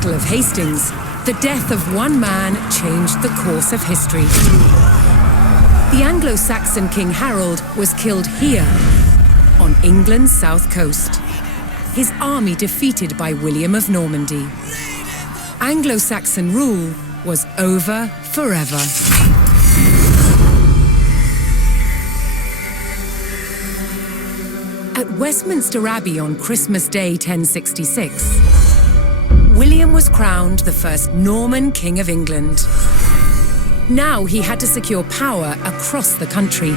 Battle of Hastings, the death of one man changed the course of history. The Anglo-Saxon King Harold was killed here, on England's south coast. His army defeated by William of Normandy. Anglo-Saxon rule was over forever. At Westminster Abbey on Christmas Day 1066, William was crowned the first Norman King of England. Now he had to secure power across the country.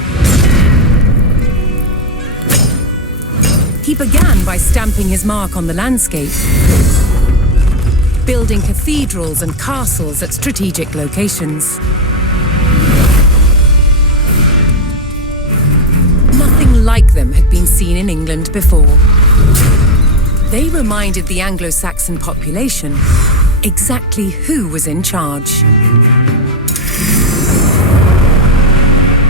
He began by stamping his mark on the landscape, building cathedrals and castles at strategic locations. Nothing like them had been seen in England before. They reminded the Anglo-Saxon population exactly who was in charge.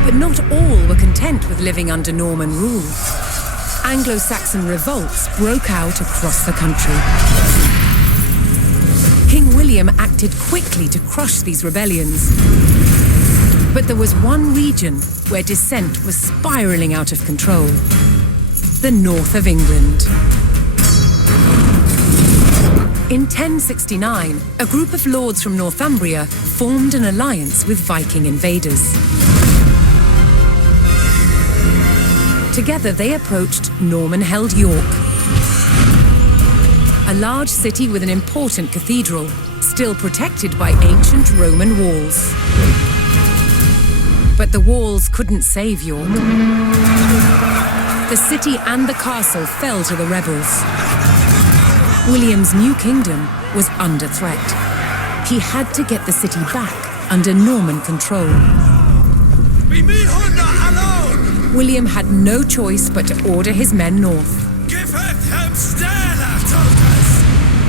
But not all were content with living under Norman rule. Anglo-Saxon revolts broke out across the country. King William acted quickly to crush these rebellions. But there was one region where dissent was spiraling out of control: the north of England. In 1069, a group of lords from Northumbria formed an alliance with Viking invaders. Together they approached Norman-held York, a large city with an important cathedral, still protected by ancient Roman walls. But the walls couldn't save York. The city and the castle fell to the rebels. William's new kingdom was under threat. He had to get the city back under Norman control. William had no choice but to order his men north.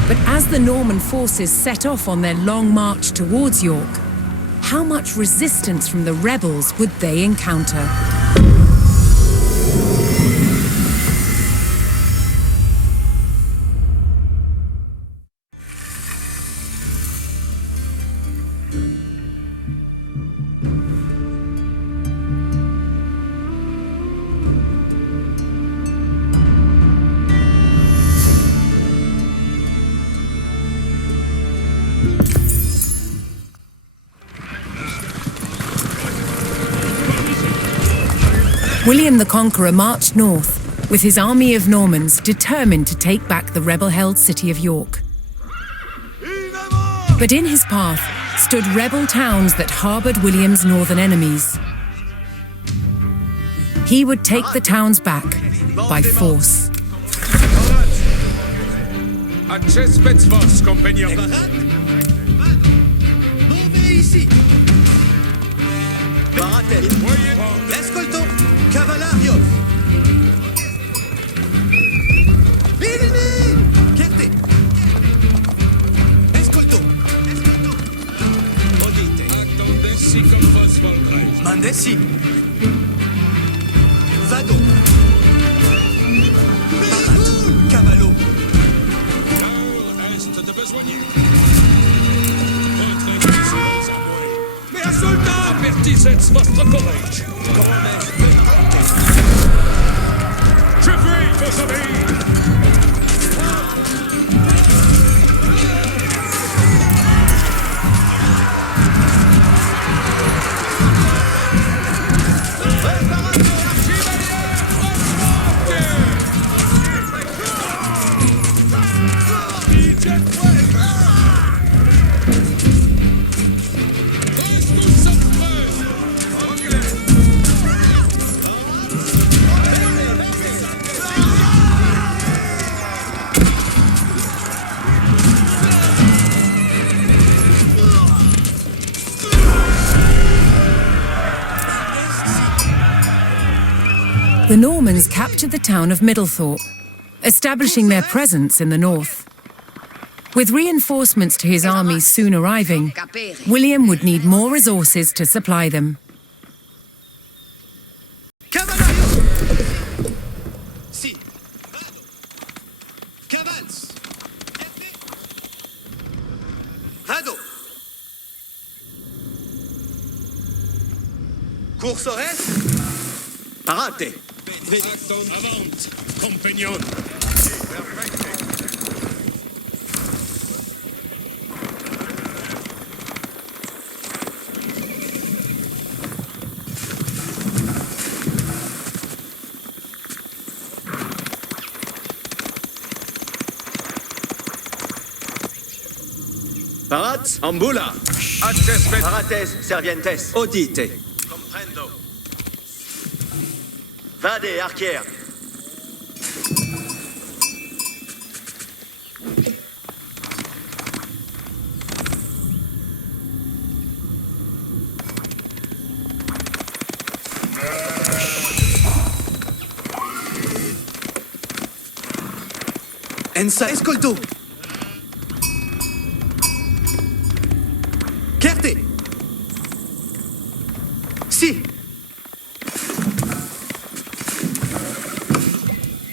But as the Norman forces set off on their long march towards York, how much resistance from the rebels would they encounter? William the Conqueror marched north, with his army of Normans determined to take back the rebel-held city of York. But in his path stood rebel towns that harboured William's northern enemies. He would take the towns back by force. Cavalarios! Vieni! Chierte! Escolto! Odite! Attendessi con vos volgrai! Mandessi! Vado! Cavallo! Est de besoigner! Votre puissance à moi! Mais soldats! Avertissez votre collège! Tribute for Sabine! The Normans captured the town of Middlethorpe, establishing their presence in the north. With reinforcements to his army soon arriving, William would need more resources to supply them. Cursores? Parate. Avant, compagnon. Parat, ambula. Parates, servientes. Audite. Comprendo. Vade, arquière. Ensa escolto. Certe. Si.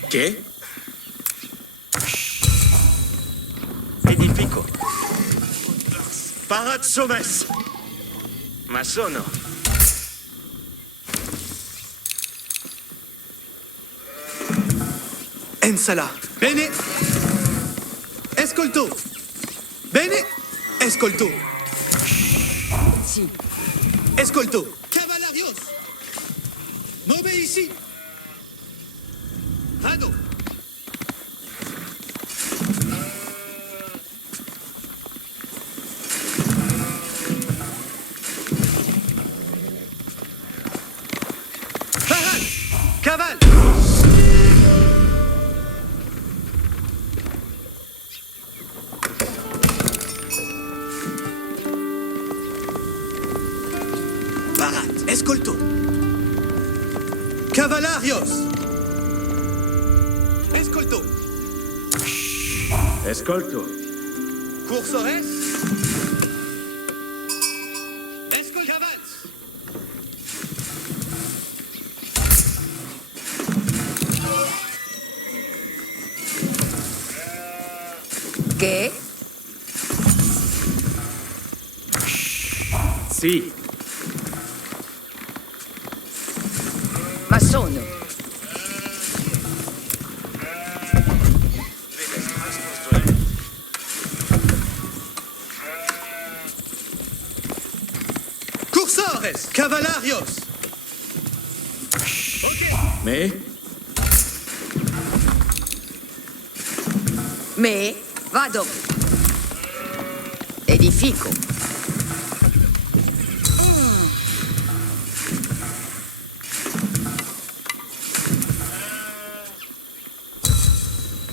Che? Edifico. Palazzo Mes. Masono. Ensala. Bene. Escolto. Bene. Escolto. Si. Escolto. Cavallarios. Move ici. Vado. Parat. Caval. Parat. Escolto. Cavallarios. Escolto. Escolto. Cursores. Escol cavals. Che? Sì. Ma sono. Cursores. Cavallarios. Me? Me? Vado. Edifico.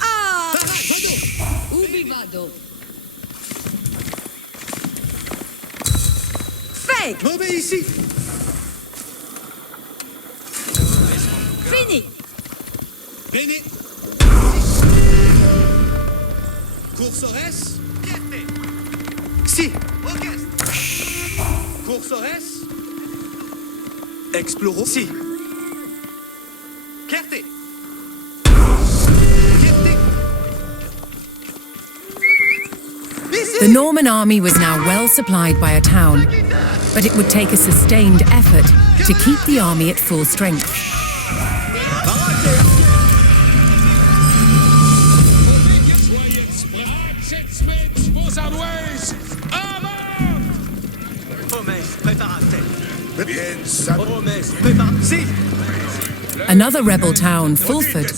Ah! Vado. Ubi vado? Fake! Move ici. Fini! Bene. Cursores. Si. Cursores. Exploro. Si. Certe. Certe. The Norman army was now well supplied by a town, but it would take a sustained effort to keep the army at full strength. Setzt vos ardoises! Avant! Promesse, préparate. Bien sabot. Promesse, préparate. Si. Another rebel town, Fulford,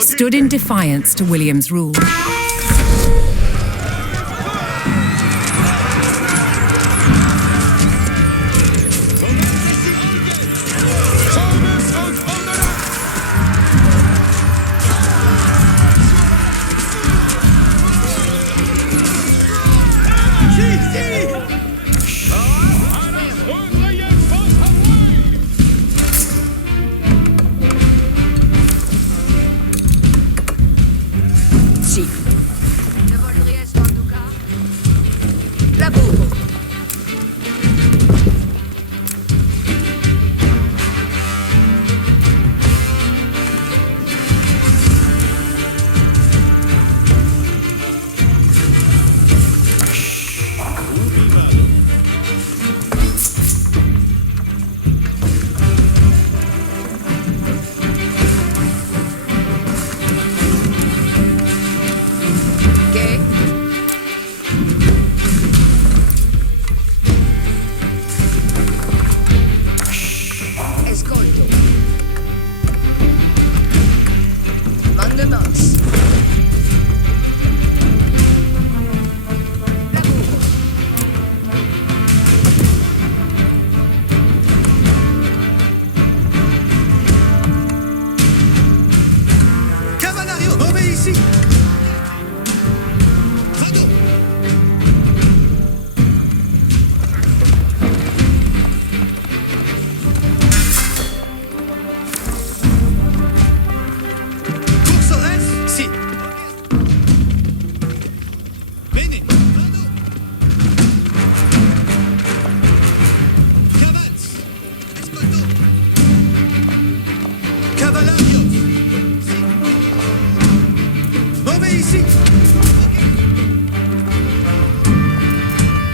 stood in defiance to William's rule. Si. Ne vol Trieste en tout cas. Laboro. Mandements. Cavalario, obéissez. Vado. Cursores, si. Bene. Vado. Cavals. Escolto. Cavalario. Obéissez.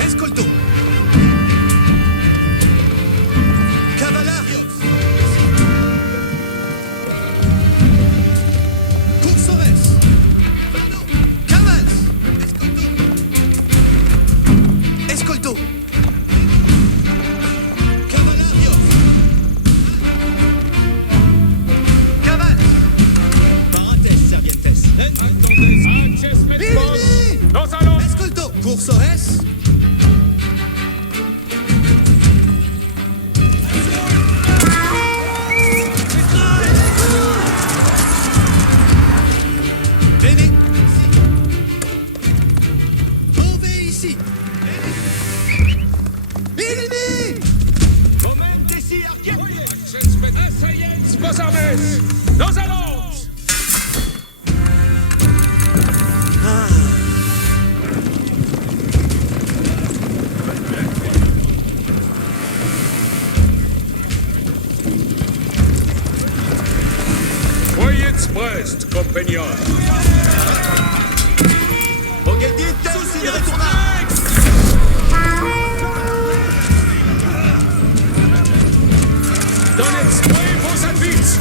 Escolto. Cavalarios. Cursores. Cavals. Escolto. Escolto. Cavalarios. Cavals. Parates, servientes. Antes met boss. Nos allons. Escolto. Cursores. Bene. Obéissez. Ennemi. Momentesi arquet. Antes met assaillants vos armes. Nos allons. Voyez Brest, compagnon. Regardez, souci de retournage. Donnez vos services.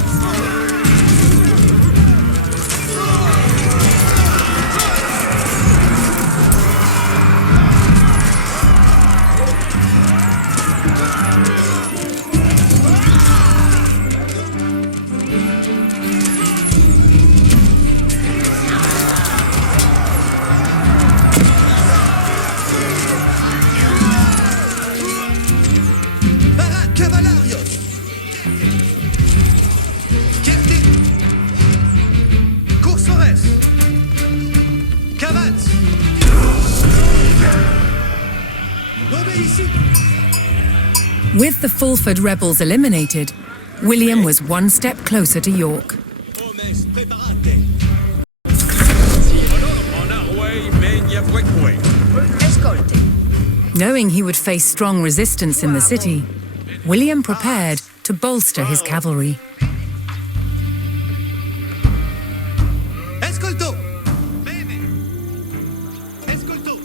Para cavalarios. Querte. Cursores. Cavals. Obéissez. With the Fulford rebels eliminated, William was one step closer to York. Hommes, preparate. On our way, mania breakaway. Escolte. Knowing he would face strong resistance in the city, William prepared to bolster his cavalry. Escolto. Bene. Escolto.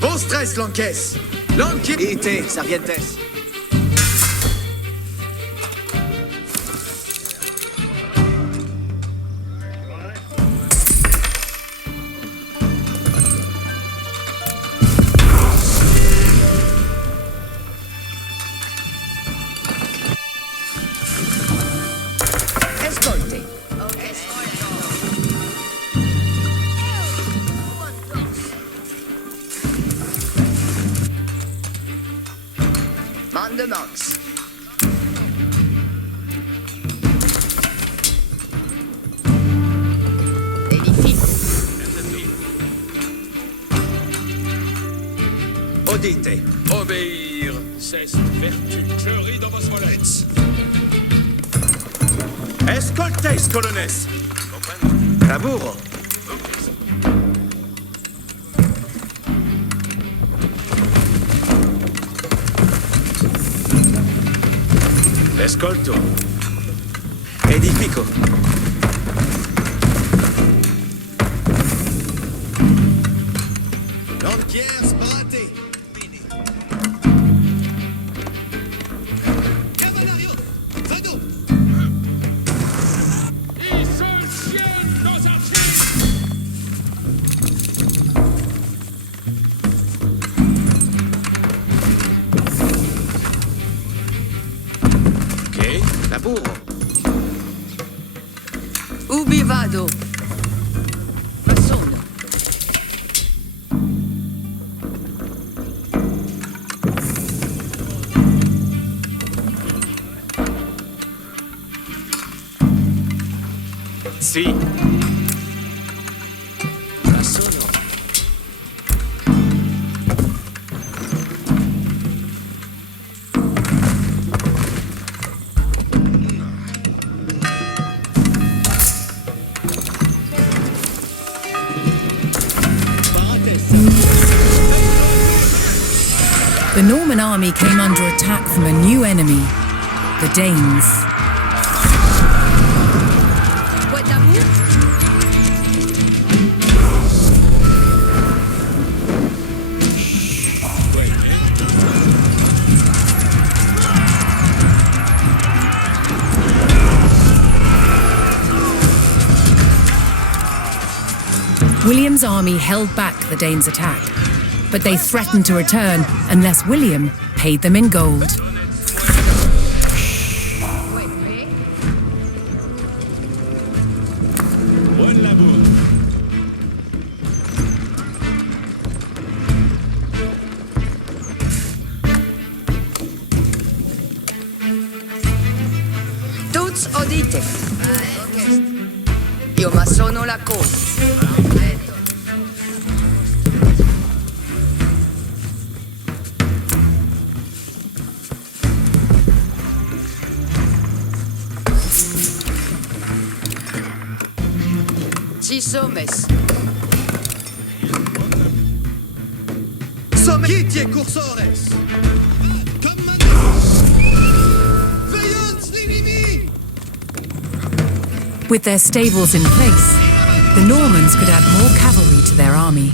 Postres, Lanques. Lanques. Ite, Sargentes. Escolte. Mandements. Édifice. Audite. Obéir, c'est vertu. Je ris dans vos molettes. Escoltes, colones. Laburo. Escolto. Edifico. Lanquiers, parate. Cavalario. Vado. Ils soutiennent nos archers. Lavoro. Ubi vado? Masono. Sì. Masono. The Norman army came under attack from a new enemy, the Danes. Quoi d'amour? William's army held back the Danes' attack, but they threatened to return unless William paid them in gold. Buon lavoro. Tuts odite. Io ma sono la cosa. Ci sommes. Sommitie cursores. Comme maintenant. Veillance l'inimi. With their stables in place, the Normans could add more cavalry to their army.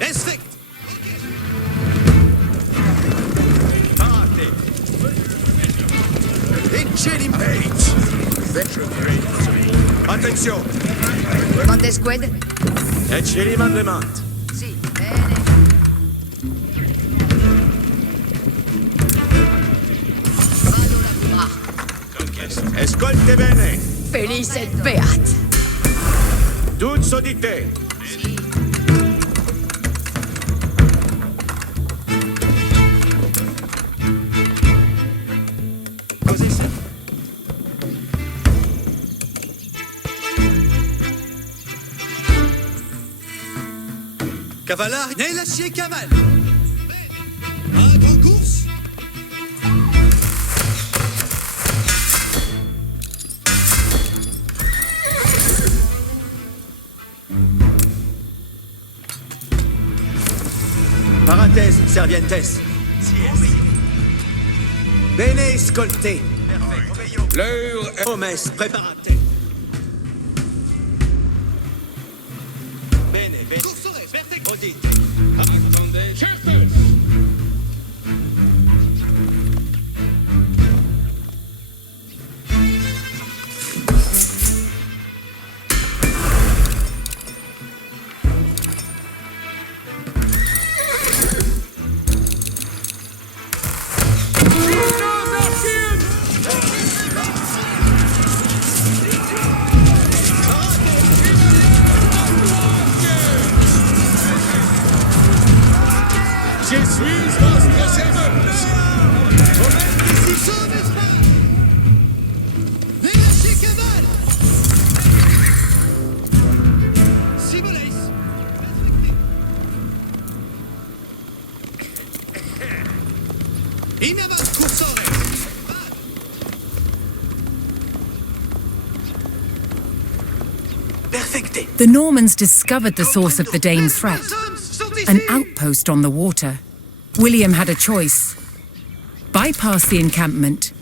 Inspect. Parate. Ingeni Page. Veteran grades. Attention. Montesqued? Ingeni Mandement. Sì, bene. Vado la prima. Escolte bene. Felice et beat. Tuts odite. Cos'è ça? Cavallari, ne lâchez cavale. Un grand course. Parates, servientes. Bene, scolte. L'heure est... Hommes, préparate. Bene, bene. Cursores, perfect. Odite. Attendez, chefs. Je suis votre servante. Ici sont, n'est-ce pas? Ne lâchez cavale. Simoleis. In avant, cursores. Perfecte. The Normans discovered the source of the Danes' threat, an outpost on the water. William had a choice: bypass the encampment,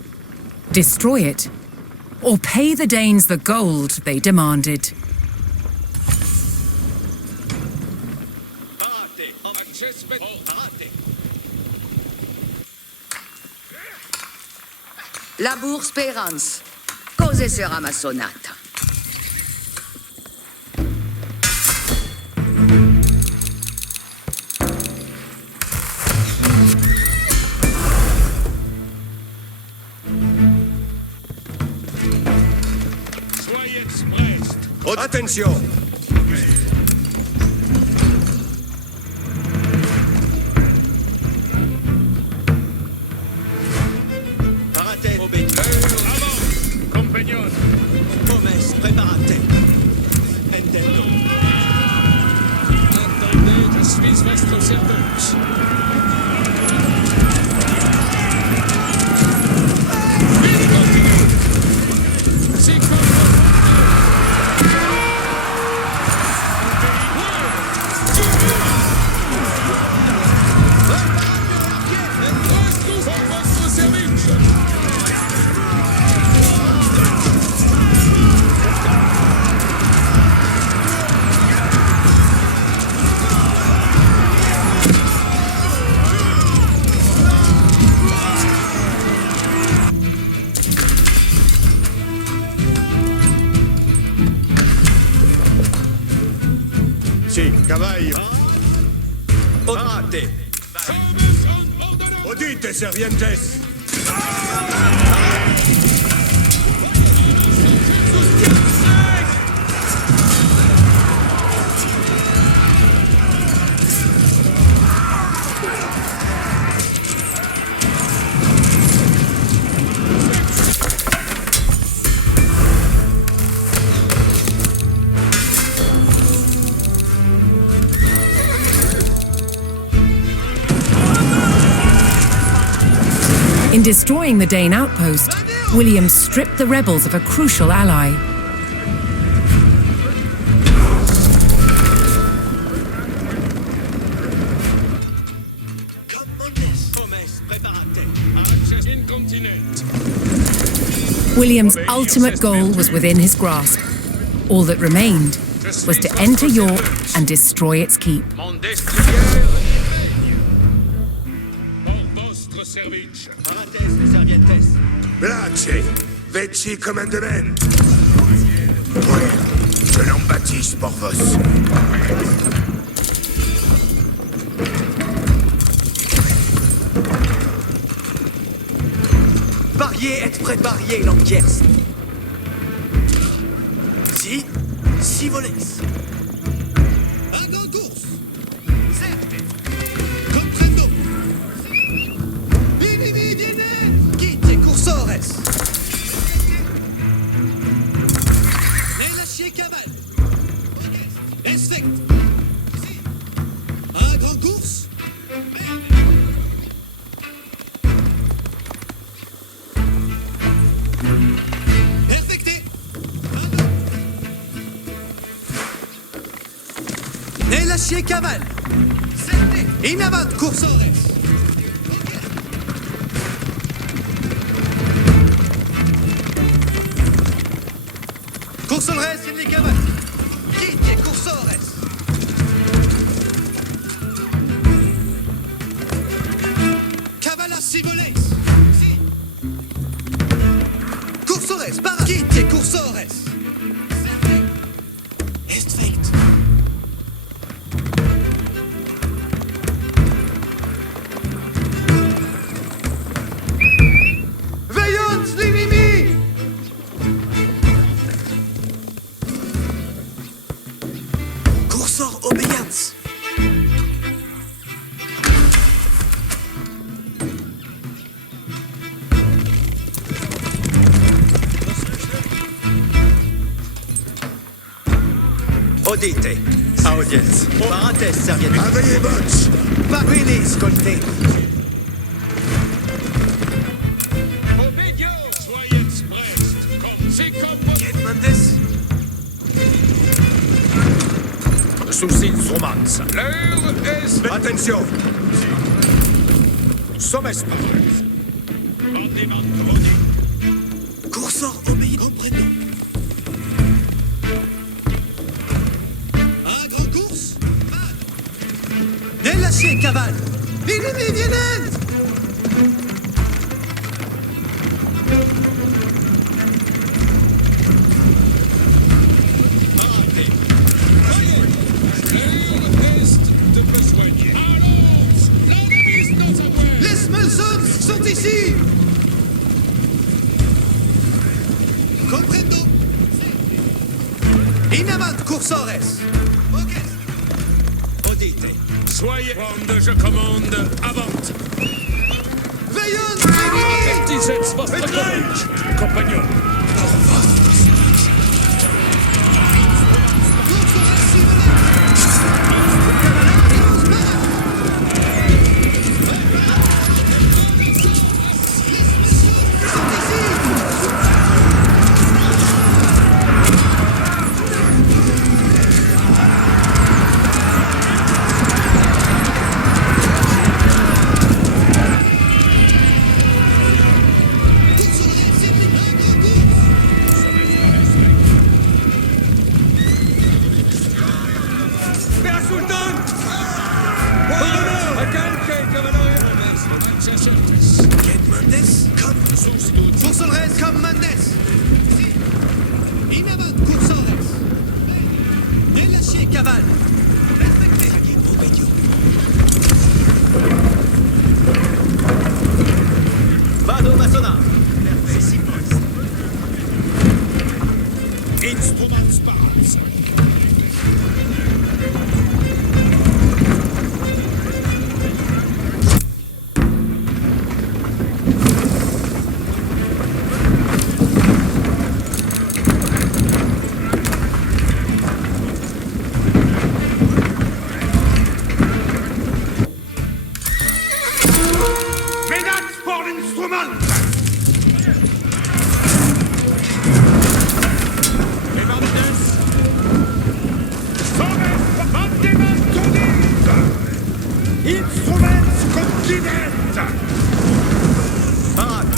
destroy it, or pay the Danes the gold they demanded. Parate. Accespet. Parate. Labour Speranz. Cose sera ma sonata. Attention. Parate, obéi. Avant, compagnon. Hommes, preparate. Intendo. Attendez, je suis votre service. Sì, cavallo. Parate. Udite, servientes. In destroying the Dane outpost, William stripped the rebels of a crucial ally. Hommes, preparate. Access incontinent. William's ultimate goal was within his grasp. All that remained was to enter York and destroy its keep. Mon destrier. Pour votre service. Parates, servientes. Place, veci comandement. Que l'on bâtisse pour vos. Barrier et préparier l'enquiers. Si voles. Un grand course. Certes. Comprendo. Vini, viene. Quitte, cursores. Nella caval. Esfect. Un grand course. Perfecté. Nella caval. In avant, cursores. Cursores in les caval. Quitte, cursores. Cavala si voles. Si. Cursores, para. Quitte, cursores. Est fect. Veillons l'ennemi. Cursor obéissance. Audite. Audience. Parentes, serviette. Aveye botch. Parveni, scolté. Obédience. Soyez prest. Comme si comme votre Mendes. Sussin romans. l'heure est. Attention. Sommes parens. Bandez, bandez. Cursor obéit. Comprendo. Un grand course. Délaché, cavale. L'ennemi viennent. L'heure est de besoigner. Allons! L'ennemi est dans sa voie. Les Smelsons sont ici. Comprendo. In avant, militaire. Soyez ronde, je commande, avant. Veillons! Avertissez votre courage, compagnon. Cursores comme Mendes! In avant, cursores! Relâchez, cavale! Respectez! Vado, Massona! Instruments parts. Menat pour l'instrument! Evandes, Soves mandement tonic! Instruments continent! Parade!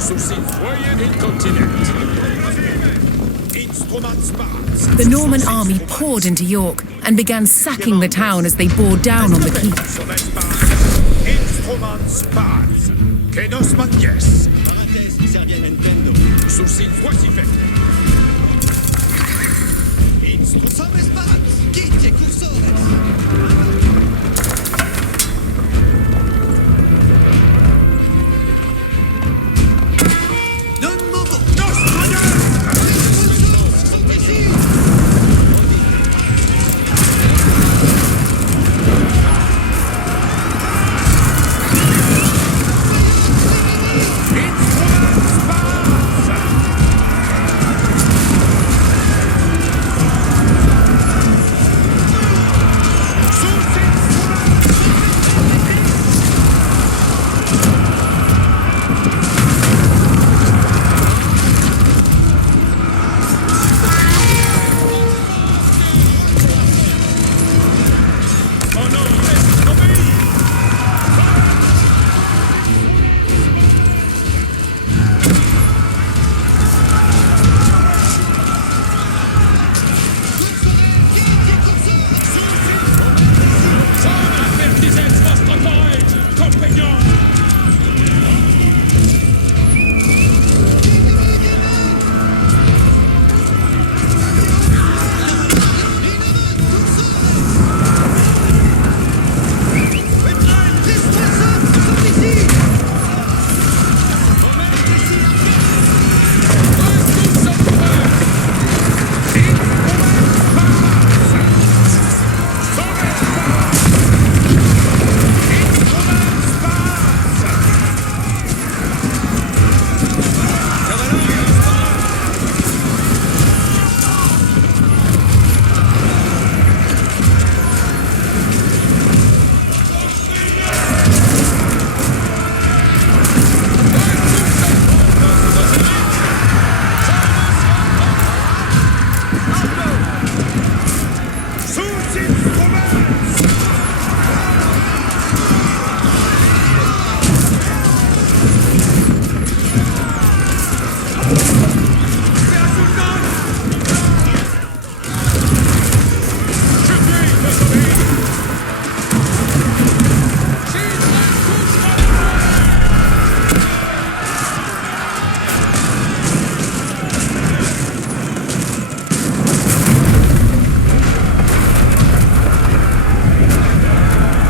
souci, voyez incontinent. Instruments parts. The Norman army poured into York and began sacking the town as they bore down on the keep. Soves parts. Instruments parts. Que nos manches. Parenthèse, Servien Nintendo. Souci, voici fait. Soves parades! Quitte, cursores! Non movo! Nos moyens! Sont ici! Instruments parts!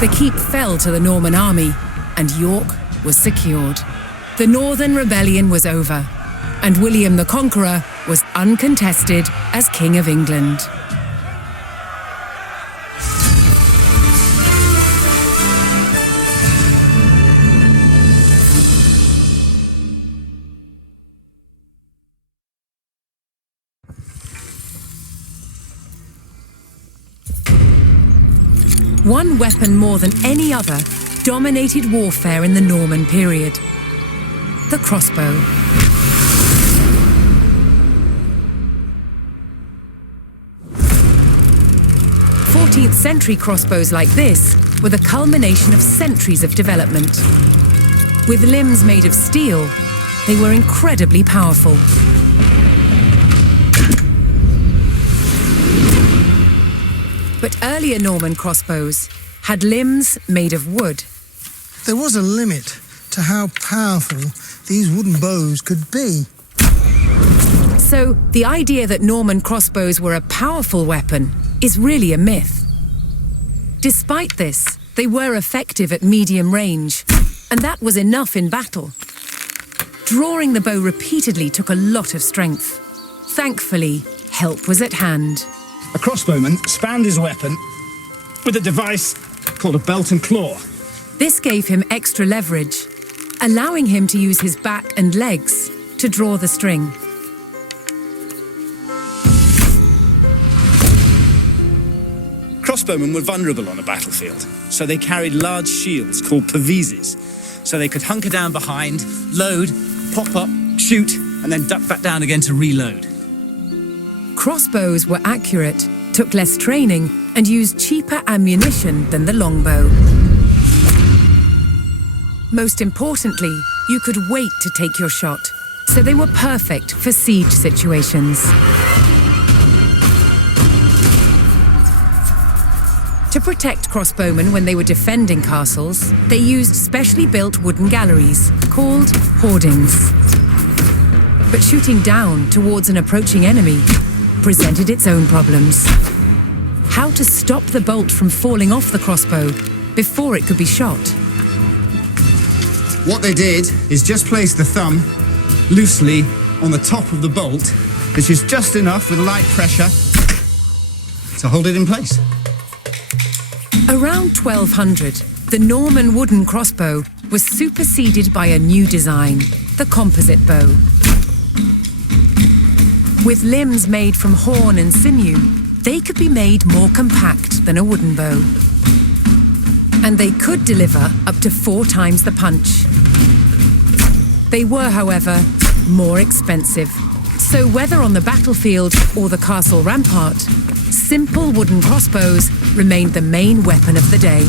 The keep fell to the Norman army, and York was secured. The Northern Rebellion was over, and William the Conqueror was uncontested as King of England. One weapon more than any other dominated warfare in the Norman period: the crossbow. 14th century crossbows like this were the culmination of centuries of development. With limbs made of steel, they were incredibly powerful. But earlier Norman crossbows had limbs made of wood. There was a limit to how powerful these wooden bows could be. So the idea that Norman crossbows were a powerful weapon is really a myth. Despite this, they were effective at medium range, and that was enough in battle. Drawing the bow repeatedly took a lot of strength. Thankfully, help was at hand. A crossbowman spanned his weapon with a device called a belt and claw. This gave him extra leverage, allowing him to use his back and legs to draw the string. Crossbowmen were vulnerable on a battlefield, so they carried large shields called pervises, so they could hunker down behind, load, pop up, shoot, and then duck back down again to reload. Crossbows were accurate, took less training, and used cheaper ammunition than the longbow. Most importantly, you could wait to take your shot, so they were perfect for siege situations. To protect crossbowmen when they were defending castles, they used specially built wooden galleries, called hoardings. But shooting down towards an approaching enemy presented its own problems. How to stop the bolt from falling off the crossbow before it could be shot? What they did is just place the thumb loosely on the top of the bolt, which is just enough with light pressure to hold it in place. Around 1200, the Norman wooden crossbow was superseded by a new design, the composite bow. With limbs made from horn and sinew, they could be made more compact than a wooden bow. And they could deliver up to 4 times the punch. They were, however, more expensive. So whether on the battlefield or the castle rampart, simple wooden crossbows remained the main weapon of the day.